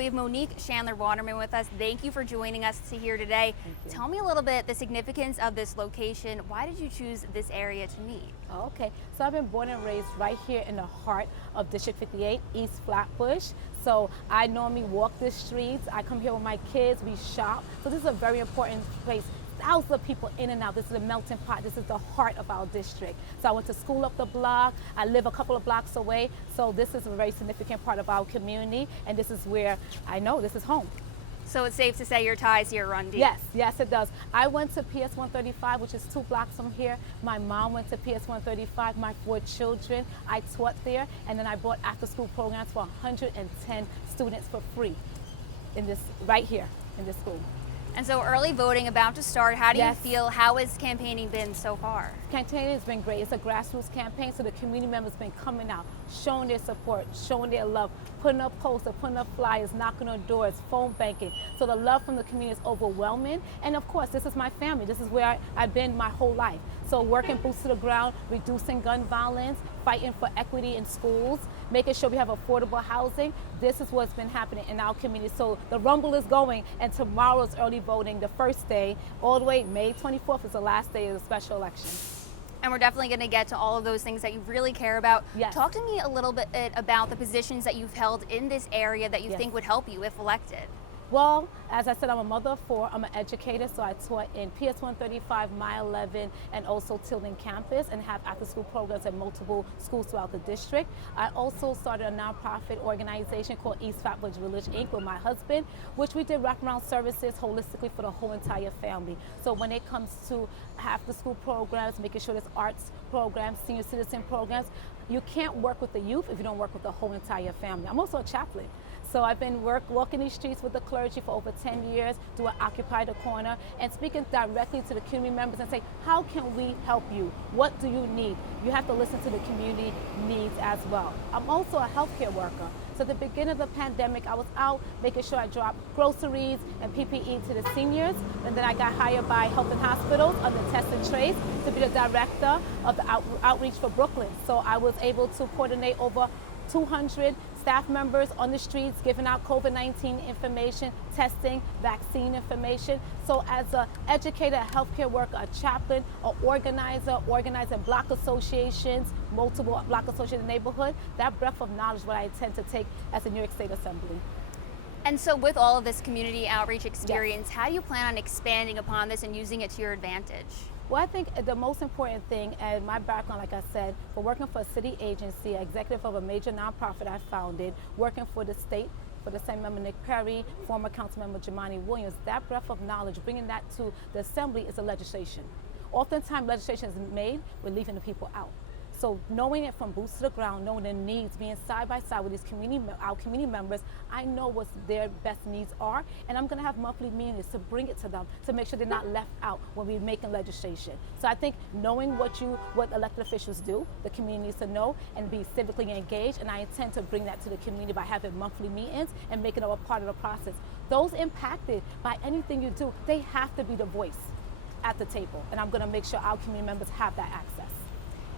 we have Monique Chandler Waterman with us. Thank you for joining us here today. Tell me a little bit the significance of this location. Why did you choose this area to meet? Okay, so I've been born and raised right here in the heart of District 58, East Flatbush. So I normally walk the streets. I come here with my kids, we shop. So this is a very important place. Thousands of people in and out. This is a melting pot. This is the heart of our district. So I went to school up the block. I live a couple of blocks away. So this is a very significant part of our community. And this is where I know this is home. So it's safe to say your ties here run deep? Yes, it does. I went to PS 135, which is 2 blocks from here. My mom went to PS 135, my 4 children. I taught there, and then I brought after-school programs for 110 students for free right here in this school. And so early voting about to start. How do you feel? How has campaigning been so far? Campaigning has been great. It's a grassroots campaign, so the community members have been coming out, showing their support, showing their love, putting up posters, putting up flyers, knocking on doors, phone banking. So the love from the community is overwhelming. And of course, this is my family. This is where I've been my whole life. So working boots to the ground, reducing gun violence, fighting for equity in schools, making sure we have affordable housing. This is what's been happening in our community. So the rumble is going, and tomorrow's early voting, the first day, all the way May 24th is the last day of the special election. And we're definitely going to get to all of those things that you really care about. Yes. Talk to me a little bit about the positions that you've held in this area that you think would help you if elected. Well, as I said, I'm a mother of 4. I'm an educator, so I taught in PS 135, Mile 11, and also Tilden campus, and have after-school programs at multiple schools throughout the district. I also started a nonprofit organization called East Flatbush Village Inc. with my husband, which we did wraparound services holistically for the whole entire family. So when it comes to after-school programs, making sure there's arts programs, senior citizen programs, you can't work with the youth if you don't work with the whole entire family. I'm also a chaplain. So I've been walking these streets with the clergy for over 10 years, doing Occupy the Corner, and speaking directly to the community members and say, how can we help you? What do you need? You have to listen to the community needs as well. I'm also a healthcare worker. So at the beginning of the pandemic, I was out making sure I dropped groceries and PPE to the seniors, and then I got hired by Health and Hospitals under Test and Trace to be the director of the outreach for Brooklyn. So I was able to coordinate over 200 staff members on the streets giving out COVID-19 information, testing, vaccine information. So as an educator, a healthcare worker, a chaplain, an organizer, organizing block associations, multiple block associations in the neighborhood, that breadth of knowledge is what I intend to take as a New York State Assembly. And so with all of this community outreach experience, how do you plan on expanding upon this and using it to your advantage? Well, I think the most important thing, and my background, like I said, for working for a city agency, executive of a major nonprofit I founded, working for the state, for the Assembly member Nick Perry, former council member Jamani Williams, that breadth of knowledge, bringing that to the Assembly is a legislation. Oftentimes legislation is made, we're leaving the people out. So knowing it from boots to the ground, knowing the needs, being side by side with our community members, I know what their best needs are, and I'm going to have monthly meetings to bring it to them to make sure they're not left out when we're making legislation. So I think knowing what elected officials do, the community needs to know and be civically engaged, and I intend to bring that to the community by having monthly meetings and making it a part of the process. Those impacted by anything you do, they have to be the voice at the table, and I'm going to make sure our community members have that access.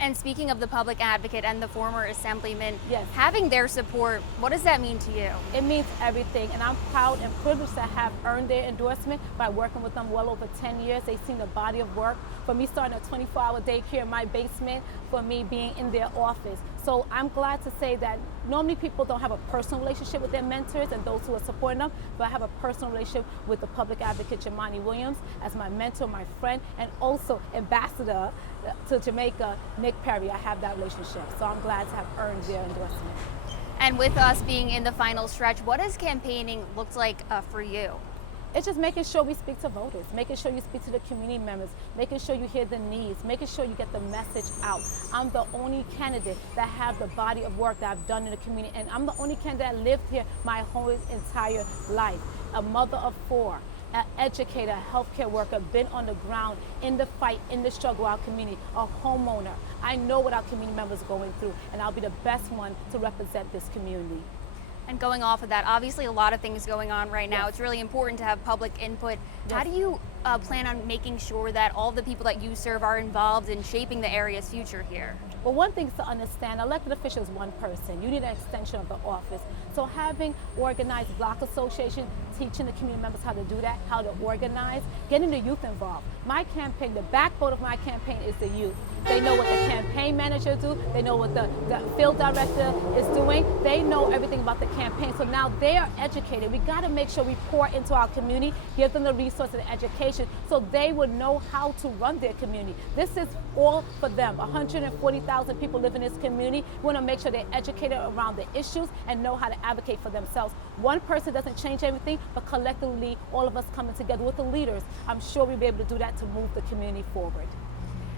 And speaking of the public advocate and the former assemblyman, yes, having their support, what does that mean to you? It means everything, and I'm proud and privileged to have earned their endorsement by working with them well over 10 years. They've seen the body of work, for me starting a 24-hour daycare in my basement, for me being in their office. So I'm glad to say that normally people don't have a personal relationship with their mentors and those who are supporting them, but I have a personal relationship with the public advocate Jamani Williams as my mentor, my friend, and also ambassador to Jamaica, Nick Perry. I have that relationship, so I'm glad to have earned their endorsement. And with us being in the final stretch, what does campaigning look like for you? It's just making sure we speak to voters, making sure you speak to the community members, making sure you hear the needs, making sure you get the message out. I'm the only candidate that have the body of work that I've done in the community, and I'm the only candidate that lived here my whole entire life. A mother of 4, an educator, a healthcare worker, been on the ground in the fight, in the struggle of our community, a homeowner. I know what our community members are going through, and I'll be the best one to represent this community. And going off of that, obviously a lot of things going on right now. It's really important to have public input. How do you plan on making sure that all the people that you serve are involved in shaping the area's future here? Well, one thing is to understand, elected official is one person. You need an extension of the office. So having organized block association, teaching the community members how to do that, how to organize, getting the youth involved. My campaign, the backbone of my campaign is the youth. They know what the campaign manager do. They know what the field director is doing. They know everything about the campaign. So now they are educated. We got to make sure we pour into our community, give them the resources and education so they would know how to run their community. This is all for them. 140,000 people live in this community. We want to make sure they're educated around the issues and know how to advocate for themselves. One person doesn't change everything, but collectively, all of us coming together with the leaders, I'm sure we'll be able to do that to move the community forward.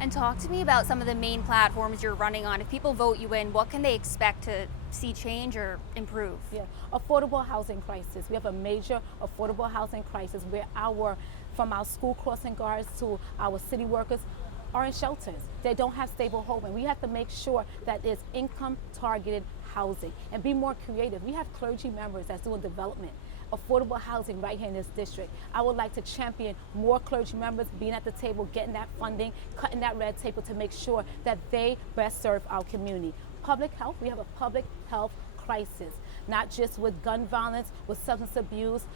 And talk to me about some of the main platforms you're running on. If people vote you in, what can they expect to see change or improve? Yeah, affordable housing crisis. We have a major affordable housing crisis where from our school crossing guards to our city workers are in shelters. They don't have stable home, and we have to make sure that it's income targeted housing and be more creative. We have clergy members that's doing development, affordable housing right here in this district. I would like to champion more clergy members being at the table, getting that funding, cutting that red tape to make sure that they best serve our community. Public health, we have a public health crisis, not just with gun violence, with substance abuse.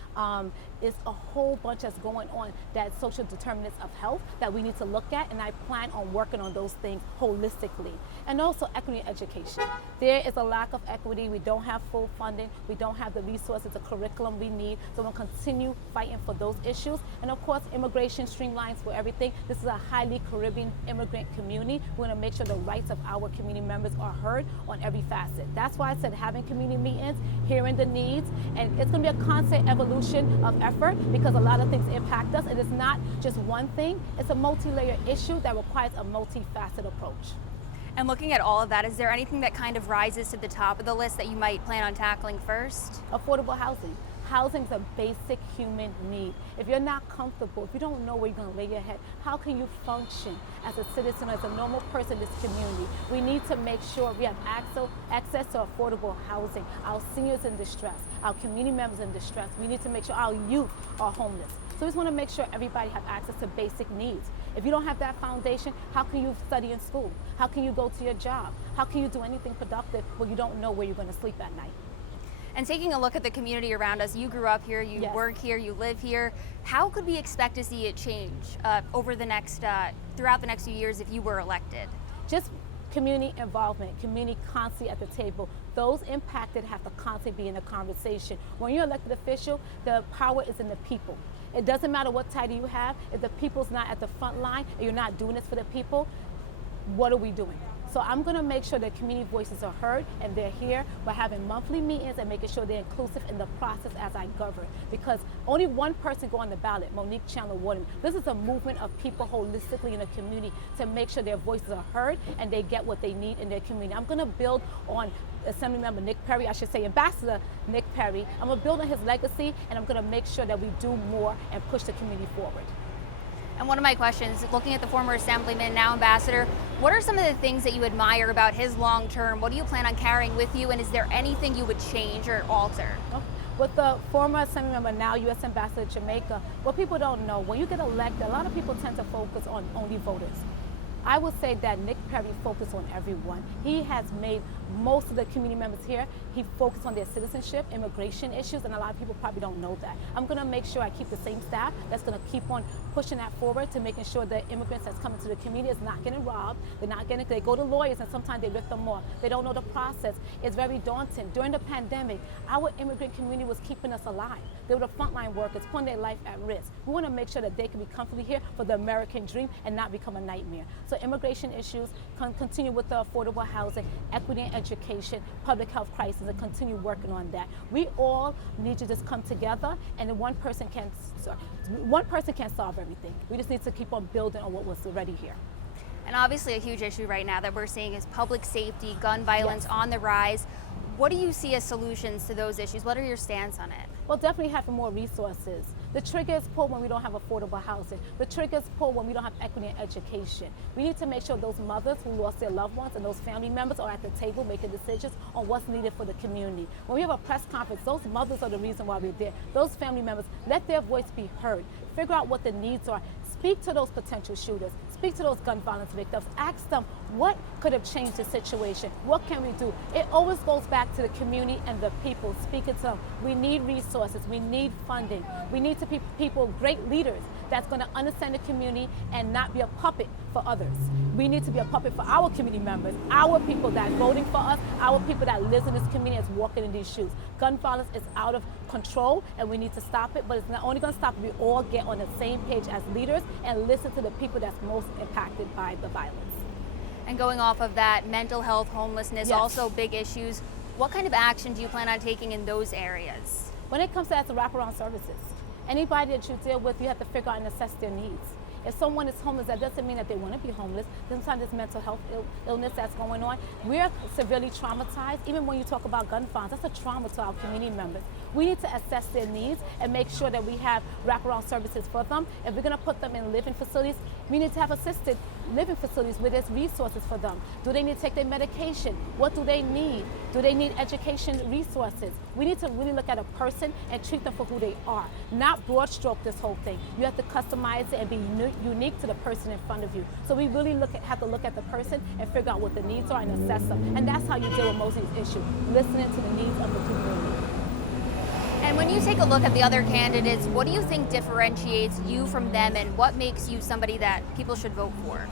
It's a whole bunch that's going on, that social determinants of health that we need to look at, and I plan on working on those things holistically. And also equity in education. There is a lack of equity. We don't have full funding. We don't have the resources, the curriculum we need. So we'll continue fighting for those issues. And of course, immigration streamlines for everything. This is a highly Caribbean immigrant community. We want to make sure the rights of our community members are heard on every facet. That's why I said having community meetings, hearing the needs, and it's going to be a constant evolution of effort because a lot of things impact us. It is not just one thing. It's a multi-layer issue that requires a multifaceted approach. And looking at all of that, is there anything that kind of rises to the top of the list that you might plan on tackling first? Affordable housing. Housing is a basic human need. If you're not comfortable, if you don't know where you're going to lay your head, how can you function as a citizen, as a normal person in this community? We need to make sure we have access to affordable housing. Our seniors in distress, our community members in distress. We need to make sure our youth are homeless. So we just want to make sure everybody have access to basic needs. If you don't have that foundation, how can you study in school? How can you go to your job? How can you do anything productive when you don't know where you're going to sleep at night? And taking a look at the community around us, you grew up here, you Yes. work here, you live here. How could we expect to see it change over the next, throughout the next few years if you were elected? Just community involvement, community constantly at the table. Those impacted have to constantly be in a conversation. When you're elected official, the power is in the people. It doesn't matter what title you have. If the people's not at the front line and you're not doing this for the people, what are we doing? So I'm going to make sure that community voices are heard and they're here. We're having monthly meetings and making sure they're inclusive in the process as I govern. Because only one person go on the ballot, Monique Chandler Waterman. This is a movement of people holistically in the community to make sure their voices are heard and they get what they need in their community. I'm going to build on Assemblymember Nick Perry, I should say Ambassador Nick Perry. I'm going to build on his legacy, and I'm going to make sure that we do more and push the community forward. And one of my questions, looking at the former Assemblyman, now Ambassador, what are some of the things that you admire about his long term? What do you plan on carrying with you, and is there anything you would change or alter? With the former Assemblymember, now U.S. Ambassador to Jamaica, what people don't know, when you get elected, a lot of people tend to focus on only voters. I would say that Nick Perry focused on everyone. He has made most of the community members here, he focused on their citizenship, immigration issues, and a lot of people probably don't know that. I'm going to make sure I keep the same staff that's going to keep on pushing that forward to making sure that immigrants that's coming to the community is not getting robbed. They go to lawyers and sometimes they rip them off. They don't know the process. It's very daunting. During the pandemic, our immigrant community was keeping us alive. They were the frontline workers, putting their life at risk. We want to make sure that they can be comfortably here for the American dream and not become a nightmare. So immigration issues, continue with the affordable housing, equity and education, public health crisis, and continue working on that. We all need to just come together, and one person can't solve everything. We just need to keep on building on what was already here. And obviously a huge issue right now that we're seeing is public safety, gun violence on the rise. What do you see as solutions to those issues? What are your stance on it? Well, definitely having more resources. The trigger is pulled when we don't have affordable housing. The trigger is pulled when we don't have equity in education. We need to make sure those mothers who lost their loved ones and those family members are at the table making decisions on what's needed for the community. When we have a press conference, those mothers are the reason why we're there. Those family members, let their voice be heard. Figure out what the needs are. Speak to those potential shooters. Speak to those gun violence victims. Ask them what could have changed the situation. What can we do? It always goes back to the community and the people. Speaking to them. We need resources. We need funding. We need to be people, great leaders that's going to understand the community and not be a puppet for others. We need to be a puppet for our community members, our people that are voting for us, our people that live in this community that's walking in these shoes. Gun violence is out of control and we need to stop it, but it's not only going to stop if we all get on the same page as leaders and listen to the people that's most impacted by the violence. And going off of that, mental health, homelessness, Yes. also big issues. What kind of action do you plan on taking in those areas? When it comes to the wraparound services, anybody that you deal with, you have to figure out and assess their needs. If someone is homeless, that doesn't mean that they want to be homeless. Sometimes there's mental health illness that's going on. We're severely traumatized. Even when you talk about gun violence, that's a trauma to our community members. We need to assess their needs and make sure that we have wraparound services for them. If we're going to put them in living facilities, we need to have assisted living facilities where there's resources for them. Do they need to take their medication? What do they need? Do they need education resources? We need to really look at a person and treat them for who they are, not broad stroke this whole thing. You have to customize it and be unique to the person in front of you. So we really have to look at the person and figure out what the needs are and assess them. And that's how you deal with most of these issues, listening to the needs of the community. And when you take a look at the other candidates, what do you think differentiates you from them and what makes you somebody that people should vote for?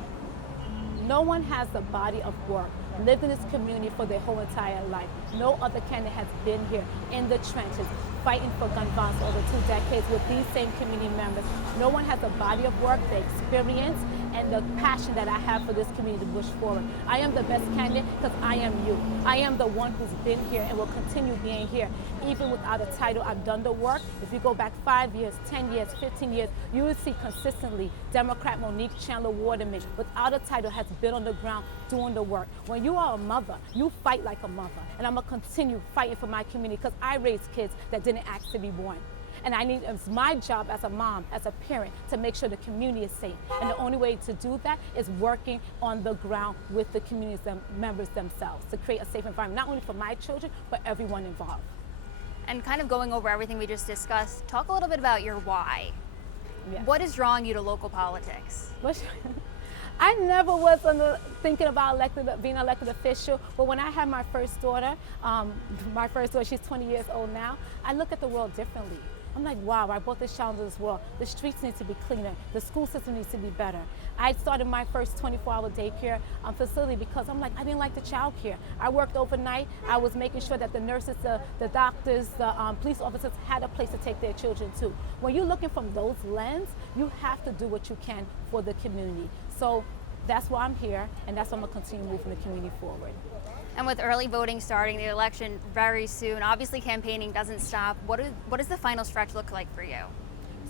No one has the body of work, lived in this community for their whole entire life. No other candidate has been here in the trenches, fighting for gun violence over 2 decades with these same community members. No one has the body of work, the experience, and the passion that I have for this community to push forward. I am the best candidate because I am you. I am the one who's been here and will continue being here. Even without a title, I've done the work. If you go back 5 years, 10 years, 15 years, you will see consistently Democrat Monique Chandler Waterman, without a title, has been on the ground doing the work. When you are a mother, you fight like a mother. And I'm going to continue fighting for my community because I raised kids that didn't ask to be born. And it's my job as a mom, as a parent, to make sure the community is safe. And the only way to do that is working on the ground with the community members themselves to create a safe environment, not only for my children, but everyone involved. And kind of going over everything we just discussed, talk a little bit about your why. Yes. What is drawing you to local politics? I never was thinking about being an elected official, but when I had my first daughter, she's 20 years old now, I look at the world differently. I'm like, wow, I brought this child into this world. The streets need to be cleaner. The school system needs to be better. I started my first 24-hour daycare facility because I'm like, I didn't like the child care. I worked overnight. I was making sure that the nurses, the doctors, the police officers had a place to take their children to. When you're looking from those lens, you have to do what you can for the community. So that's why I'm here, and that's why I'm going to continue moving the community forward. And with early voting starting, the election very soon, obviously campaigning doesn't stop. What does the final stretch look like for you?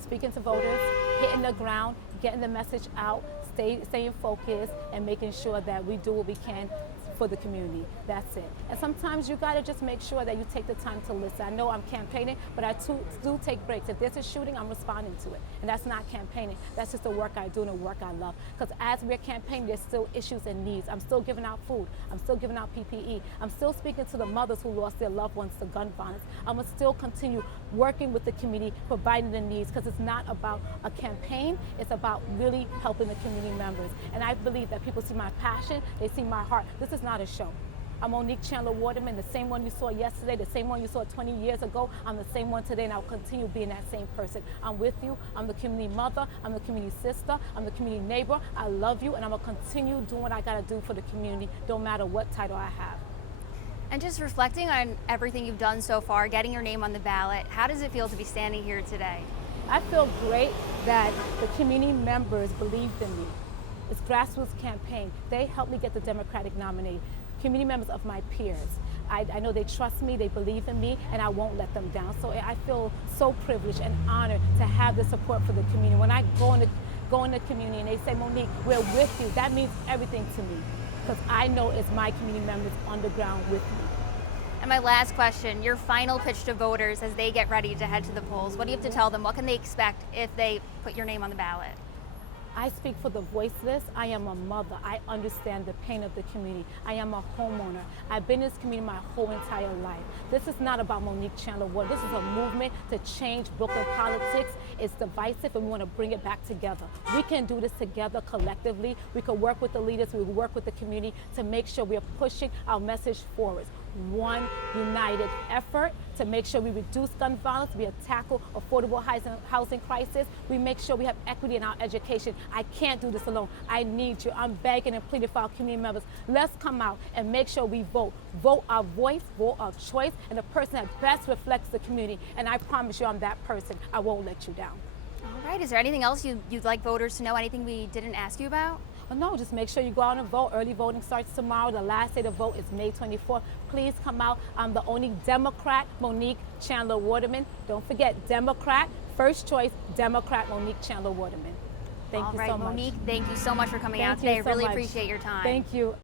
Speaking to voters, hitting the ground, getting the message out, staying focused, and making sure that we do what we can for the community. That's it. And sometimes you gotta just make sure that you take the time to listen. I know I'm campaigning, but I do take breaks. If there's a shooting, I'm responding to it. And that's not campaigning. That's just the work I do and the work I love. Because as we're campaigning, there's still issues and needs. I'm still giving out food. I'm still giving out PPE. I'm still speaking to the mothers who lost their loved ones to gun violence. I'm gonna still continue working with the community, providing the needs, because it's not about a campaign, it's about really helping the community members. And I believe that people see my passion, they see my heart. This is not a show. I'm Monique Chandler Waterman, the same one you saw yesterday, the same one you saw 20 years ago. I'm the same one today, and I'll continue being that same person. I'm with you. I'm the community mother. I'm the community sister. I'm the community neighbor. I love you, and I'm going to continue doing what I got to do for the community, no matter what title I have. And just reflecting on everything you've done so far, getting your name on the ballot, how does it feel to be standing here today? I feel great that the community members believed in me. It's grassroots campaign. They helped me get the Democratic nominee. Community members of my peers. I know they trust me, they believe in me, and I won't let them down. So I feel so privileged and honored to have the support for the community. When I go in the community and they say, Monique, we're with you, that means everything to me. Because I know it's my community members on the ground with me. And my last question, your final pitch to voters as they get ready to head to the polls. What do you have to tell them? What can they expect if they put your name on the ballot? I speak for the voiceless. I am a mother. I understand the pain of the community. I am a homeowner. I've been in this community my whole entire life. This is not about Monique Chandler Waterman. This is a movement to change Brooklyn politics. It's divisive and we want to bring it back together. We can do this together collectively. We can work with the leaders. We can work with the community to make sure we are pushing our message forward. One united effort to make sure we reduce gun violence, we tackle affordable housing crisis, we make sure we have equity in our education. I can't do this alone. I need you. I'm begging and pleading for our community members. Let's come out and make sure we vote. Vote our voice, vote our choice, and the person that best reflects the community. And I promise you I'm that person. I won't let you down. All right, is there anything else you'd like voters to know, anything we didn't ask you about? Well, no, just make sure you go out and vote. Early voting starts tomorrow. The last day to vote is May 24th. Please come out. I'm the only Democrat, Monique Chandler Waterman. Don't forget, Democrat, first choice, Democrat Monique Chandler Waterman. Thank you so much. Monique, thank you so much for coming out today. I really appreciate your time. Thank you.